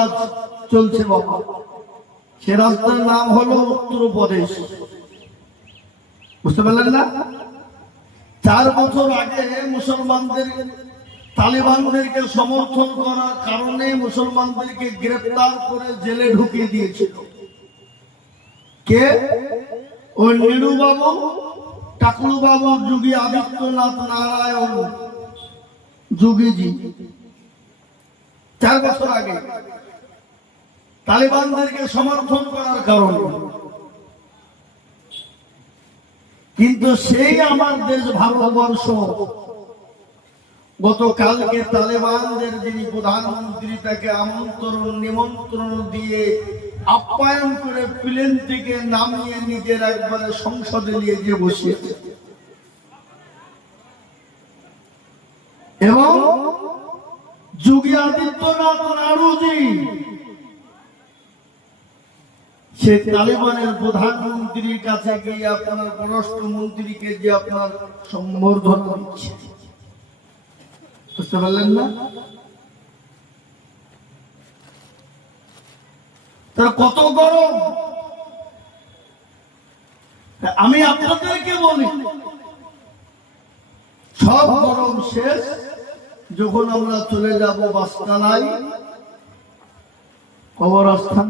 কাজ চলছে বাবা। সে রাস্তার নাম হলো উত্তরপ্রদেশ। বুঝতে পারলেন না? চার বছর আগে মুসলমানদের তালিবানদেরকে সমর্থন করার কারণে মুসলমানদেরকে গ্রেপ্তার করে জেলে ঢুকিয়ে দিয়েছিল। কে? ওই নিরু বাবু, টাকলু বাবু যোগী আদিত্যনাথ নারায়ণ যোগীজি। চার বছর আগে তালিবানদেরকে সমর্থন করার কারণে। কিন্তু সেই আমার দেশ ভারতবর্ষ, গতকালকে তালেবানদের যিনি প্রধানমন্ত্রী, তাকে আমন্ত্রণ, নিমন্ত্রণ দিয়ে আপ্যায়ন করে প্লেন থেকে নামিয়ে নিজের একবারে সংসদে নিয়ে গিয়ে বসিয়েছে। এবং যোগী আদিত্যনাথ নাড়ুজি সে তালেবানের প্রধানমন্ত্রীর কাছে গিয়ে আপনার পররাষ্ট্রমন্ত্রীকে যে আপনার সম্বর্ধনা দিচ্ছে। বুঝতে পারলেন না? তার কত গরম? আমি আপনাদেরকে বলি, সব গরম শেষ যখন আমরা চলে যাব বাসকালায় কবরস্থান